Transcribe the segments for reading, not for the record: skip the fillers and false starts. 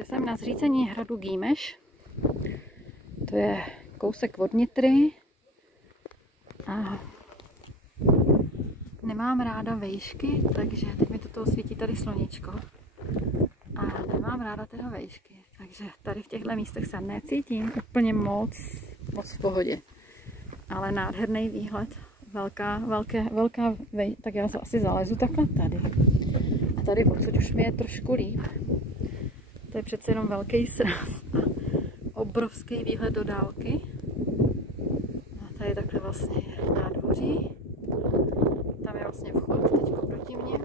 Takže jsem na zřícení hradu Gímeš. To je kousek od Nitry. A nemám ráda vejšky, takže teď mi do toho svítí tady sluníčko. A nemám ráda teda vejšky, takže tady v těchto místech se necítím úplně moc v pohodě. Ale nádherný výhled, velká tak já asi zalezu takhle tady. A tady odsud už mi je trošku líp. To je přece jenom velký sraz a obrovský výhled do dálky. A tady takhle vlastně je nádvoří. Tam je vlastně vchod teď proti mně.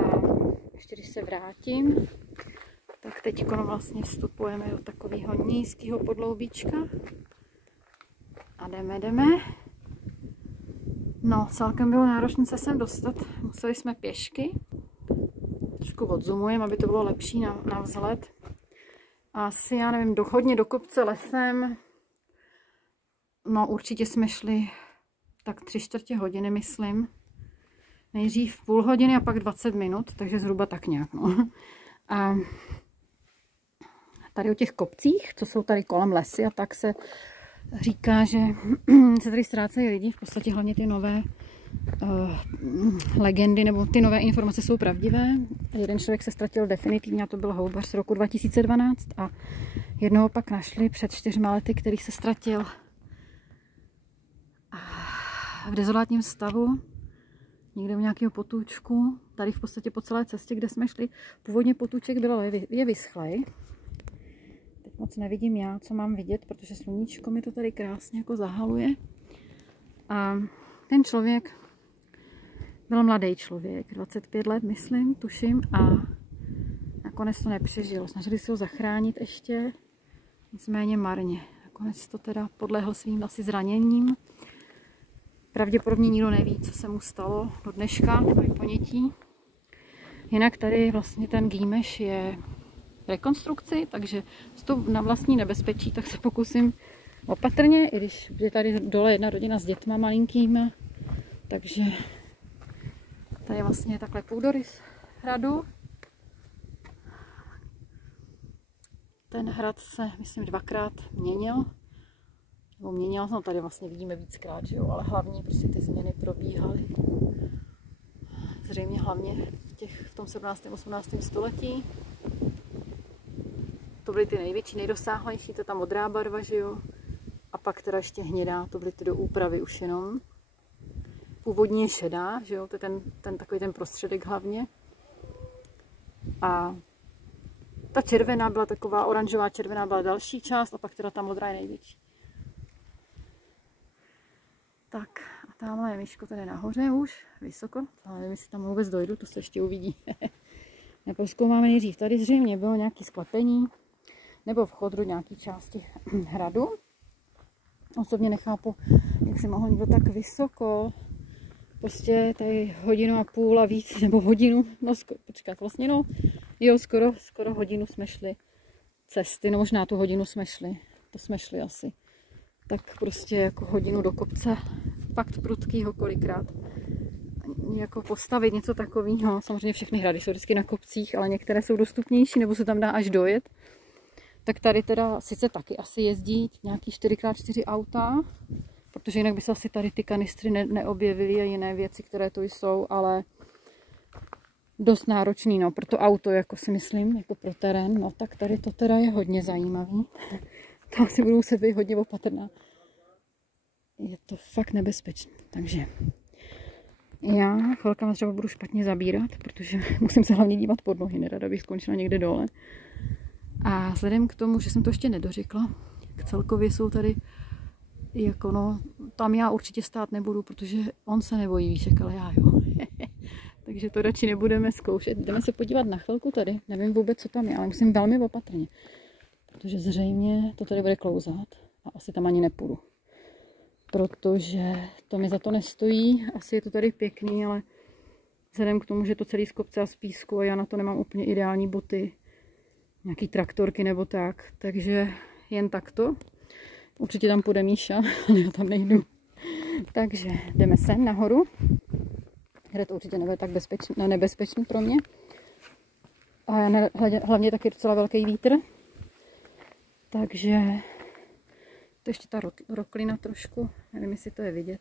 A ještě když se vrátím, tak teď vlastně vstupujeme do takového nízkého podloubíčka. A jdeme. No, celkem bylo náročné se sem dostat. Museli jsme pěšky. Trošku odzumujeme, aby to bylo lepší na vzhled. Asi, já nevím, hodně do kopce lesem. No, určitě jsme šli tak 3/4 hodiny, myslím. Nejdřív půl hodiny a pak 20 minut, takže zhruba tak nějak, no. A tady o těch kopcích, co jsou tady kolem lesy, a tak se říká, že se tady ztrácejí lidi, v podstatě hlavně ty nové legendy, nebo ty nové informace jsou pravdivé. Jeden člověk se ztratil definitivně, a to byl houbař z roku 2012, a jednoho pak našli před 4 lety, který se ztratil v dezolátním stavu, někde u nějakého potůčku, tady v podstatě po celé cestě, kde jsme šli. Původně potůček byl, je vyschlej. Teď moc nevidím já, co mám vidět, protože sluníčko mi to tady krásně jako zahaluje. A ten člověk byl mladý člověk, 25 let, myslím, tuším, a nakonec to nepřežil. Snažili se ho zachránit ještě, nicméně marně. Nakonec to teda podlehl svým asi zraněním. Pravděpodobně nikdo neví, co se mu stalo do dneška, nemají ponětí. Jinak tady vlastně ten Gímeš je v rekonstrukci, takže to na vlastní nebezpečí, tak se pokusím opatrně, i když je tady dole jedna rodina s dětma malinkýma. Takže tady je vlastně takhle půdorys hradu. Ten hrad se, myslím, 2krát měnil. No, tady vlastně vidíme víckrát, že jo, ale hlavní prostě ty změny probíhaly. Zřejmě hlavně v tom 17. 18. století. To byly ty největší, nejdosáhlejší, to ta modrá barva, že jo. A pak teda ještě hnědá, to byly ty do úpravy už jenom. Původně šedá, že jo, to je takový ten prostředek hlavně. A ta červená byla taková, oranžová červená byla další část, a pak teda ta modrá je největší. Tak a tamhle je Myško tady nahoře už, vysoko, ale nevím, jestli tam vůbec dojdu, to se ještě uvidí. Neprozkoumáme nejdřív, tady zřejmě bylo nějaké sklepení, nebo vchod do nějaké části hradu. Osobně nechápu, jak se mohl někdo tak vysoko, prostě tady 1,5 hodiny a víc, nebo hodinu, no počkat, vlastně no, jo, skoro hodinu jsme šli cesty, no možná tu hodinu jsme šli, to jsme šli asi. Tak prostě jako hodinu do kopce, fakt prudkýho kolikrát. Jako postavit něco takového, samozřejmě všechny hrady jsou vždycky na kopcích, ale některé jsou dostupnější, nebo se tam dá až dojet. Tak tady teda sice taky asi jezdí nějaký 4x4 auta, protože jinak by se asi tady ty kanistry neobjevily a jiné věci, které tu jsou, ale dost náročný, no, pro to auto, jako si myslím, jako pro terén, no, tak tady to teda je hodně zajímavý. Tam si budu muset být hodně opatrná. Je to fakt nebezpečné, takže já chvilkama třeba budu špatně zabírat, protože musím se hlavně dívat pod nohy, nerada bych skončila někde dole. A vzhledem k tomu, že jsem to ještě nedořekla, tak celkově jsou tady, jako no, tam já určitě stát nebudu, protože on se nebojí výšek, ale já jo. Takže to radši nebudeme zkoušet. Jdeme se podívat na chvilku tady, nevím vůbec, co tam je, ale musím velmi opatrně, protože zřejmě to tady bude klouzat a asi tam ani nepůjdu. Protože to mi za to nestojí, asi je to tady pěkný, ale vzhledem k tomu, že to celý z kopce a z písku a já na to nemám úplně ideální boty, nějaký traktorky nebo tak, takže jen takto. Určitě tam půjde Míša, ale já tam nejdu. Takže jdeme sem nahoru, kde to určitě nebude tak nebezpečný pro mě. A hlavně taky docela velký vítr. Takže to ještě ta roklina trošku, nevím, jestli to je vidět.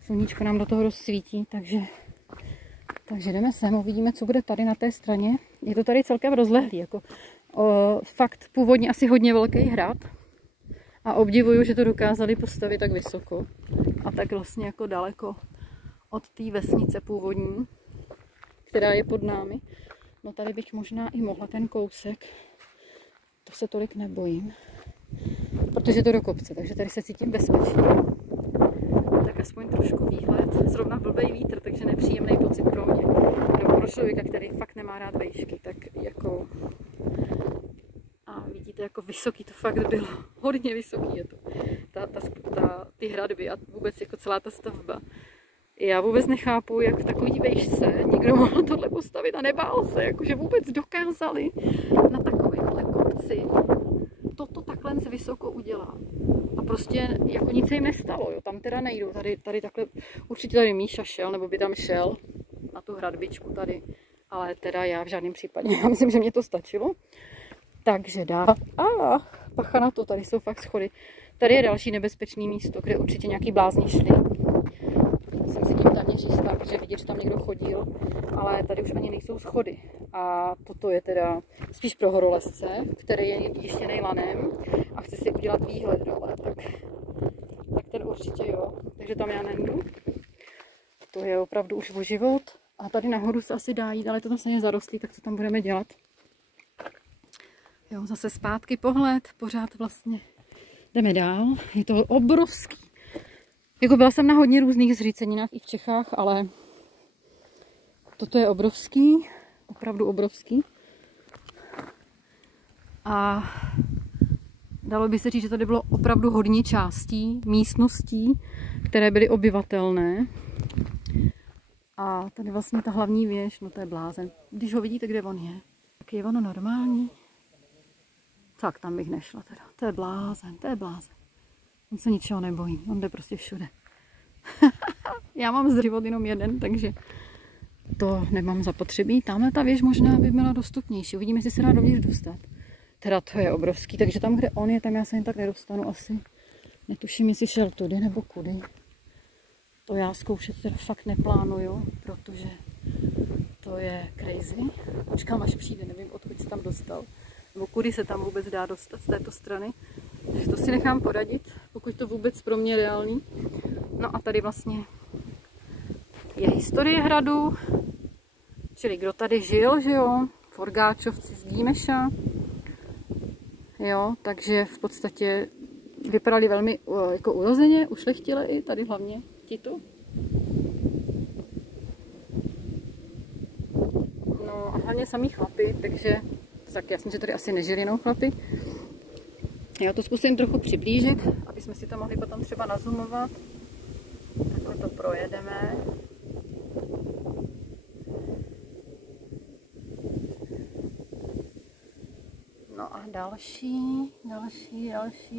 Sluníčko nám do toho rozsvítí, takže jdeme sem, uvidíme, co bude tady na té straně. Je to tady celkem rozlehlý, jako fakt původně asi hodně velký hrad. A obdivuju, že to dokázali postavit tak vysoko. A tak vlastně jako daleko od té vesnice původní, která je pod námi. No tady bych možná i mohla ten kousek. To se tolik nebojím. Protože to do kopce, takže tady se cítím bezpečně. Tak aspoň trošku výhled. Zrovna blbej vítr, takže nepříjemný pocit pro mě. Nebo pro člověka, který fakt nemá rád vejšky, tak jako... A vidíte, jako vysoký to fakt bylo. Hodně vysoký je to. Ty hradby a vůbec jako celá ta stavba. Já vůbec nechápu, jak v takový vejšce někdo mohl tohle postavit a nebál se, jakože vůbec dokázali na takovémhle kopci toto takhle vysoko udělá. A prostě jako nic se jim nestalo, jo. Tam teda nejdou, tady takhle, určitě tady Míša šel, nebo by tam šel na tu hradbičku tady, ale teda já v žádném případě, já myslím, že mě to stačilo. Takže dá. Pacha na to, tady jsou fakt schody. Tady je další nebezpečné místo, kde určitě nějaký blázni šli. Jsem si tím téměř jistá, protože vidět, že tam někdo chodil, ale tady už ani nejsou schody. A toto je teda spíš pro horolezce, který je jištěnej lanem a chce si udělat výhled dole, tak ten určitě jo. Takže tam já nejdu. To je opravdu už o život. A tady nahoru se asi dá jít, ale to tam se zarostlí, tak co tam budeme dělat? Jo, zase zpátky pohled, pořád vlastně jdeme dál. Je to obrovský. Jako byla jsem na hodně různých zříceninách i v Čechách, ale toto je obrovský, opravdu obrovský. A dalo by se říct, že tady bylo opravdu hodně částí, místností, které byly obyvatelné. A tady vlastně ta hlavní věž, no to je blázen. Když ho vidíte, kde on je, tak je ono normální. Tak tam bych nešla teda. To je blázen, to je blázen. On se ničeho nebojí, on jde prostě všude. Já mám život jenom jeden, takže to nemám zapotřebí. Tamhle ta věž možná by byla dostupnější. Uvidíme, jestli se dá dovnitř dostat. Teda to je obrovský, takže tam, kde on je, tam já se jen tak nedostanu asi. Netuším, jestli šel tudy nebo kudy. To já zkoušet teda fakt neplánuju, protože to je crazy. Počkám, až přijde, nevím, odkud se tam dostal. Nebo kudy se tam vůbec dá dostat z této strany. Takže to si nechám poradit, pokud to vůbec pro mě je reálný. No a tady vlastně je historie hradu, čili kdo tady žil, že jo, Forgáčovci z Dímeša. Jo, takže v podstatě vypadali velmi jako urozeně, ušlechtile i tady hlavně tito. No a hlavně samý chlapi, takže tak jasně, že tady asi nežili jenom chlapi. Já to zkusím trochu přiblížit, aby jsme si to mohli potom třeba nazumovat. Takhle to projedeme. No a další,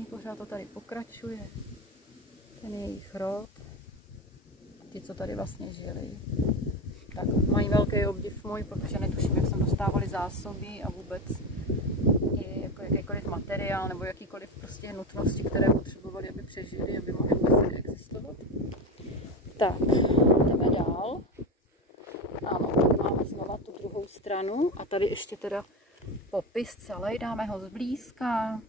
pořád to tady pokračuje. Ten jejich rod. Ti, co tady vlastně žili. Tak mají velký obdiv můj, protože netuším, jak jsem dostávali zásoby a vůbec i jako jakýkoliv materiál nebo jakýkoliv prostě nutnosti, které potřebovali, aby přežili, aby mohli vůbec existovat. Tak, jdeme dál. Ano, tak máme znova tu druhou stranu a tady ještě teda popis celý, dáme ho zblízka,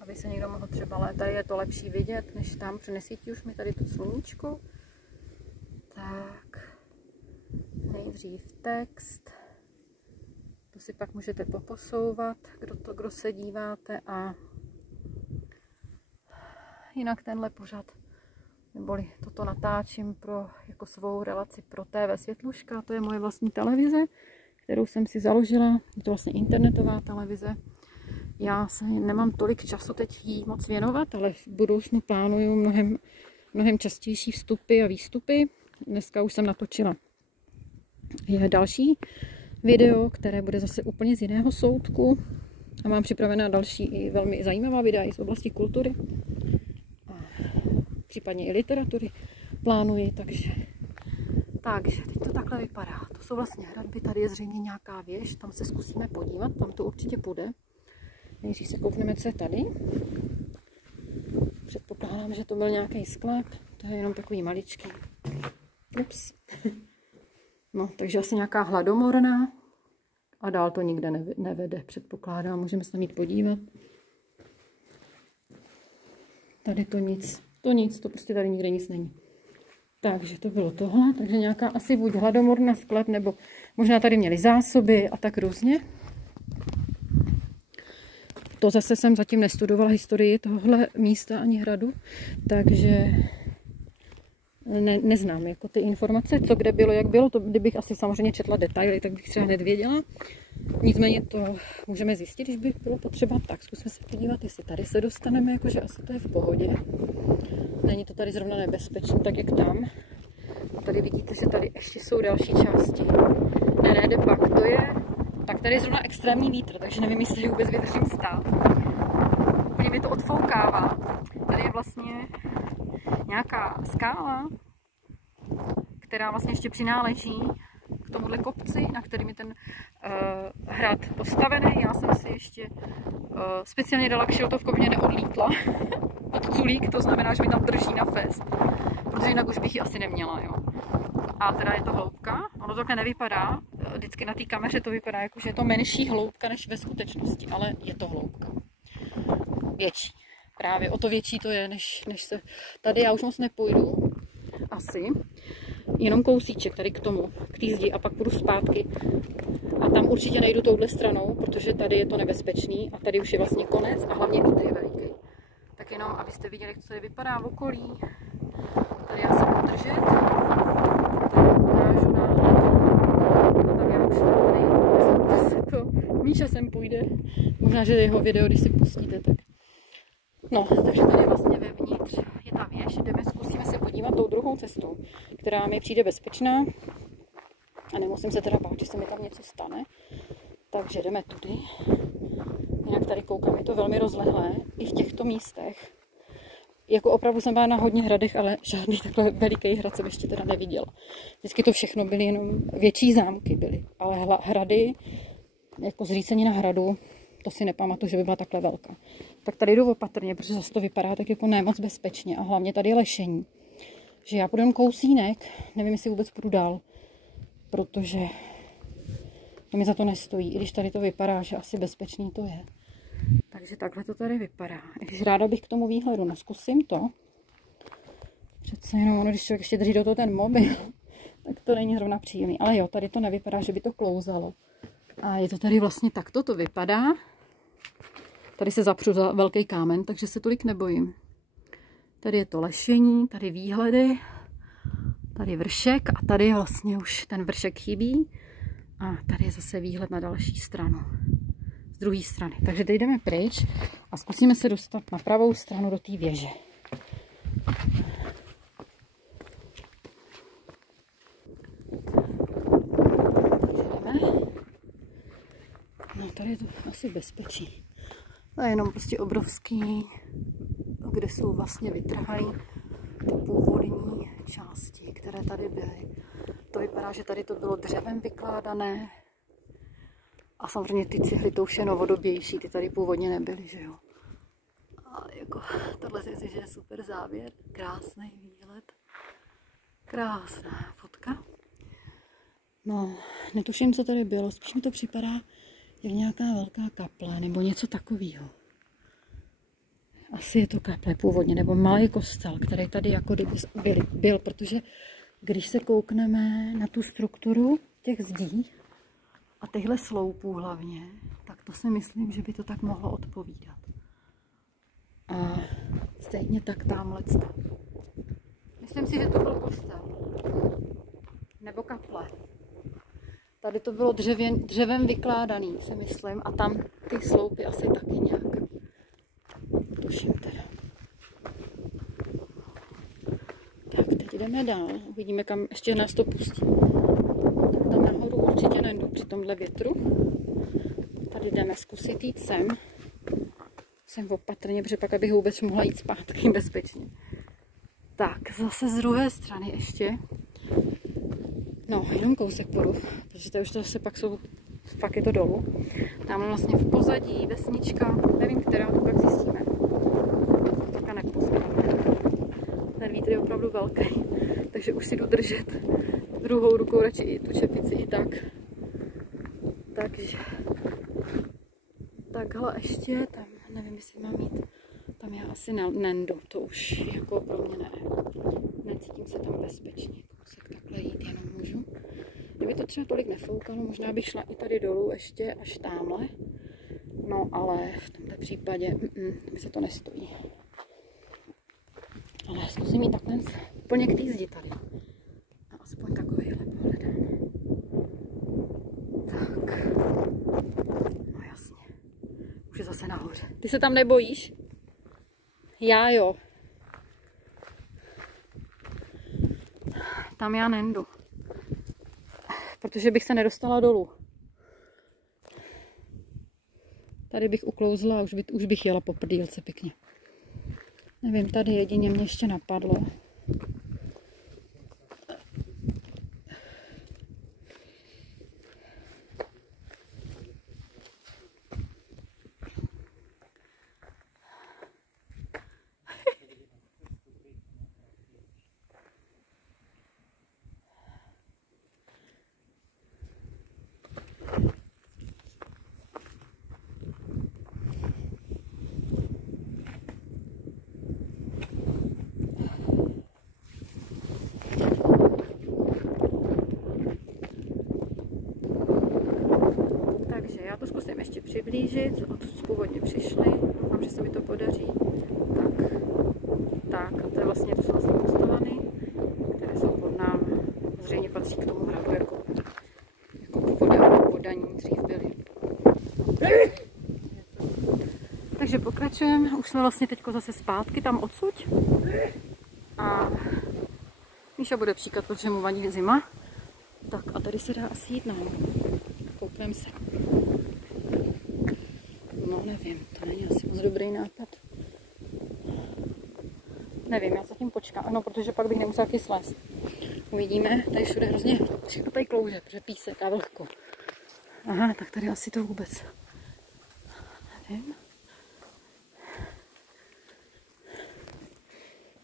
aby se někdo mohl třeba létat. Tady je to lepší vidět, než tam, protože nesvítí už mi tady to sluníčko. Tak, nejdřív text, to si pak můžete poposouvat, kdo se díváte, a jinak tenhle pořad, neboli toto natáčím jako svou relaci pro TV Světluška, to je moje vlastní televize, kterou jsem si založila, je to vlastně internetová televize. Já se nemám tolik času teď jí moc věnovat, ale v budoucnu plánuju mnohem častější vstupy a výstupy. Dneska už jsem natočila další video, které bude zase úplně z jiného soudku. A mám připravená další i velmi zajímavá videa i z oblasti kultury. A případně i literatury plánuji, takže Takže teď to takhle vypadá. To jsou vlastně hradby, tady je zřejmě nějaká věž, tam se zkusíme podívat, tam to určitě půjde. Nejdřív se koukneme, co je tady. Předpokládám, že to byl nějaký sklep, to je jenom takový maličký. Ups. No, takže asi nějaká hladomorná a dál to nikde nevede, předpokládám. Můžeme se tam jít podívat. Tady to nic, to prostě tady nikde nic není. Takže to bylo tohle, takže nějaká asi buď hladomorná sklep, nebo možná tady měli zásoby a tak různě. To zase jsem zatím nestudovala historii tohohle místa ani hradu, takže neznám jako ty informace, co kde bylo, jak bylo. To, kdybych asi samozřejmě četla detaily, tak bych třeba hned věděla. Nicméně to můžeme zjistit, když by bylo potřeba. Tak zkusme se podívat, jestli tady se dostaneme, jakože asi to je v pohodě. Není to tady zrovna nebezpečné, tak jak tam. A tady vidíte, že tady ještě jsou další části. Ne, pak to je. Tak tady je zrovna extrémní vítr, takže nevím, jestli vůbec vydržím stát. Úplně mi to odfoukává. Tady je vlastně nějaká skála, která vlastně ještě přináleží k tomuhle kopci, na kterým je ten hrad postavený. Já jsem si ještě speciálně dala kšiltovku, aby mě neodlítla od culík, to znamená, že mi tam drží na fest, protože jinak už bych ji asi neměla, jo. A teda je to hloubka, ono to takhle nevypadá, vždycky na té kameře to vypadá jako, že je to menší hloubka než ve skutečnosti, ale je to hloubka. Větší. Právě o to větší to je, než se... Tady já už moc nepůjdu, asi. Jenom kousíček tady k tomu, k té zdi a pak půjdu zpátky. A tam určitě nejdu touhle stranou, protože tady je to nebezpečný a tady už je vlastně konec a hlavně vítr je veliký. Tak jenom, abyste viděli, jak to tady vypadá v okolí. Tady já se budu držet. Ukážu náhled. A tam já už nejdu, nezlobte se to. Míša sem půjde. Možná, že jeho video, když si pustíte, tak... No, takže tady vlastně vevnitř je ta věž, jdeme, zkusíme se podívat tou druhou cestou, která mi přijde bezpečná a nemusím se teda bát, že se mi tam něco stane. Takže jdeme tudy. Jinak tady koukám, je to velmi rozlehlé i v těchto místech. Jako opravdu jsem byla na hodně hradech, ale žádný takhle veliký hrad jsem ještě teda neviděla. Vždycky to všechno byly jenom větší zámky byly, ale hrady, jako zřícenina hradu, to si nepamatuju, že by byla takhle velká. Tak tady jdu opatrně, protože zase to vypadá tak jako nemoc bezpečně a hlavně tady je lešení. Že já půjdu jen kousínek, nevím, jestli vůbec půjdu dál, protože to mi za to nestojí, i když tady to vypadá, že asi bezpečný to je. Takže takhle to tady vypadá. Když ráda bych k tomu výhledu, no zkusím to. Přece jenom ono, když člověk ještě drží do toho ten mobil, tak to není zrovna příjemný. Ale jo, tady to nevypadá, že by to klouzalo. A je to tady vlastně takto to vypadá. Tady se zapřu za velký kámen, takže se tolik nebojím. Tady je to lešení, tady výhledy, tady vršek a tady vlastně už ten vršek chybí. A tady je zase výhled na další stranu. Z druhé strany. Takže teď jdeme pryč a zkusíme se dostat na pravou stranu do té věže. Takže jdeme. No tady je to asi bezpečí. To je jenom prostě obrovský, kde jsou vlastně vytrhané ty původní části, které tady byly. To vypadá, že tady to bylo dřevem vykládané. A samozřejmě ty cihly to už je novodobější, ty tady původně nebyly, že jo. Ale jako tohle si myslím, že je super záběr, krásný výhled, krásná fotka. No, netuším, co tady bylo, spíš mi to připadá jak nějaká velká kaple nebo něco takového. Asi je to kaple původně, nebo malý kostel, který tady jako kdyby byl, protože když se koukneme na tu strukturu těch zdí, a těchto sloupů hlavně, tak to si myslím, že by to tak mohlo odpovídat. A stejně tak tamhle. Myslím si, že to byl kostel. Nebo kaple. Tady to bylo dřevem vykládaný, si myslím. A tam ty sloupy asi taky nějak. Tuším teda. Tak, teď jdeme dál. Uvidíme, kam ještě nás to pustí. Tam nahoru určitě nejdu při tomhle větru. Tady jdeme zkusit jít sem. Jsem opatrně, protože pak abych vůbec mohla jít zpátky bezpečně. Tak, zase z druhé strany ještě. No, jenom kousek půjdu, protože to už to se pak je to dolů. Tam vlastně v pozadí vesnička, nevím která, to pak zjistíme. Teďka nepoznáme. Ten vítr je opravdu velký, takže už si jdu držet druhou rukou radši i tu čepici i tak. Takže takhle ještě, tam nevím, jestli mám mít, tam já asi nendu, to už jako pro mě ne. Necítím se tam bezpečně, muset takhle jít, jenom můžu. Kdyby to třeba tolik nefoukalo, možná bych šla i tady dolů ještě až tamhle. No ale v tomto případě mi se to nestojí. Ale zkusím jít takhle úplně k té zdi tady. A aspoň takovýhle pohledám. Tak. No jasně. Už je zase nahoře. Ty se tam nebojíš? Já jo. Tam já nendu. Protože bych se nedostala dolů. Tady bych uklouzla a už bych jela po prdýlce pěkně. Nevím, tady jedině mě ještě napadlo. Já to zkusím ještě přiblížit, odkud původně přišli. Doufám, že se mi to podaří. Tak a to jsou vlastně postavany, které jsou pod námi. Zřejmě patří k tomu hradu, jako podaní dřív byly. Takže pokračujeme. Už jsme vlastně teď zase zpátky tam odsud. A Míša bude příkat, protože mu vadí zima. Tak a tady se dá asi jít nahoru. Koukneme se. No nevím, to není asi moc dobrý nápad. Nevím, já zatím počkám, no protože pak bych nemusela taky slézt. Uvidíme, tady všude hrozně všechno tady klouže, protože písek a vlhko. Aha, tak tady asi to vůbec. Nevím.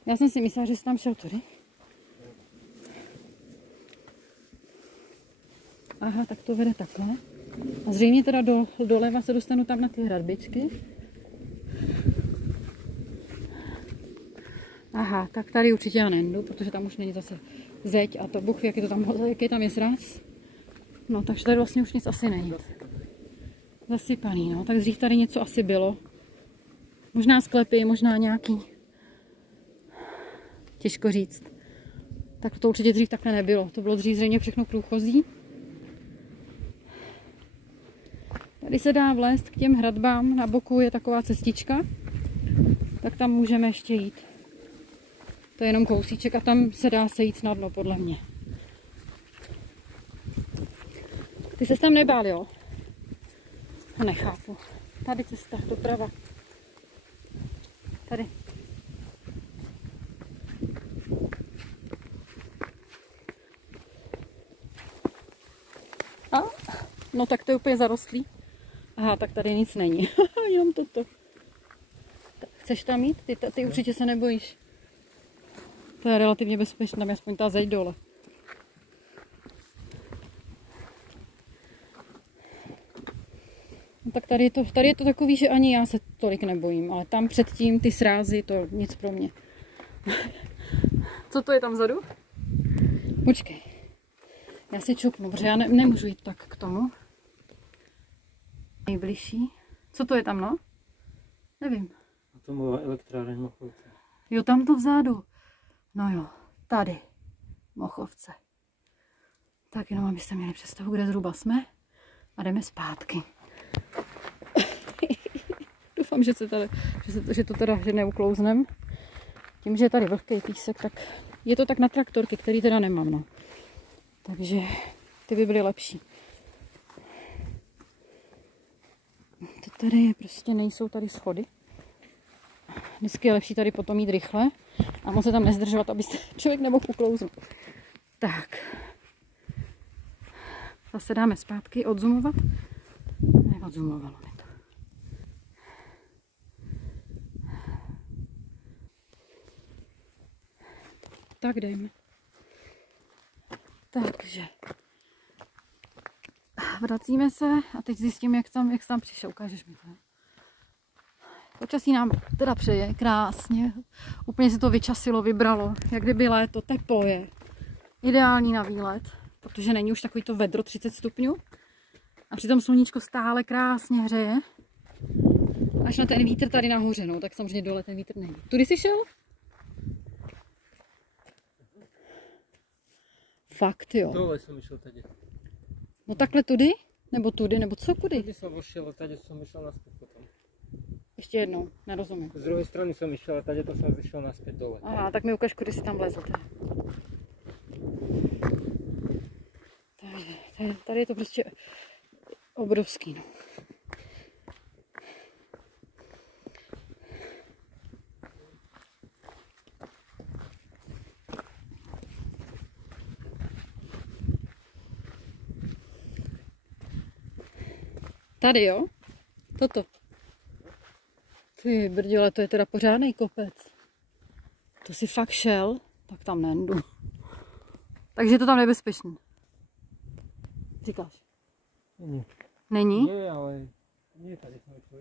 Já jsem si myslela, že jsi tam šel tady. Aha, tak to vede takhle. A zřejmě teda doleva se dostanu tam na ty hradbičky. Aha, tak tady určitě já nejdu, protože tam už není zase zeď a to Bůh ví, jaký tam je sraz. No, takže tady vlastně už nic asi není. Zasypaný, no. Tak dřív tady něco asi bylo. Možná sklepy, možná nějaký. Těžko říct. Tak to určitě dřív takhle nebylo. To bylo dřív zřejmě všechno průchozí. Tady se dá vlézt k těm hradbám, na boku je taková cestička, tak tam můžeme ještě jít. To je jenom kousíček a tam se dá sejít snadno, podle mě. Ty ses tam nebál, jo? Nechápu. Tady cesta, doprava. Tady. A? No tak to je úplně zarostlý. Aha, tak tady nic není. Jenom toto. Chceš tam jít? Ty určitě se nebojíš. To je relativně bezpečné, tam je aspoň ta zeď dole. No tak tady je to takový, že ani já se tolik nebojím, ale tam předtím ty srázy, to nic pro mě. Co to je tam vzadu? Počkej. Já si čupnu, protože já nemůžu jít tak k tomu. Nejbližší. Co to je tam, no? Nevím. Atomová elektráreň Mochovce. Jo, tam to vzadu. No jo, tady. Mochovce. Tak jenom abyste měli představu, kde zhruba jsme. A jdeme zpátky. Doufám, že neuklouznem. Tím, že je tady vlhký písek, tak je to tak na traktorky, který teda nemám, no. Takže ty by byly lepší. To tady je prostě, nejsou tady schody. Vždycky je lepší tady potom jít rychle a moc se tam nezdržovat, aby člověk nemohl uklouznout. Tak. Zase dáme zpátky odzumovat. Neodzumovalo mi to. Tak dejme. Takže vracíme se a teď zjistím, jak tam přišel. Ukážeš mi to. Počasí nám teda přeje krásně. Úplně se to vyčasilo, vybralo. Jak kdyby léto, teplo je. Ideální na výlet, protože není už takový to vedro 30 stupňů. A přitom sluníčko stále krásně hřeje. Až na ten vítr tady nahoře, no, tak samozřejmě dole ten vítr není. Tudy jsi šel? Fakt jo. Dole jsem šel tady. No takhle tudy? Nebo tudy? Nebo co kudy? Tady jsem vošel a tady jsem šel naspět potom. Ještě jednou, nerozumím. Z druhé strany jsem šel a tady to jsem šel naspět dole. Aha, tak mi ukaž, kudy jsi tam vlezl. Tady je to prostě obrovský, no. Tady jo? Toto. Ty brděle, to je teda pořádný kopec. To si fakt šel? Tak tam nendu. Takže je to tam nebezpečný. Říkáš? Není. Není? Je, ale nie tady jsem šel.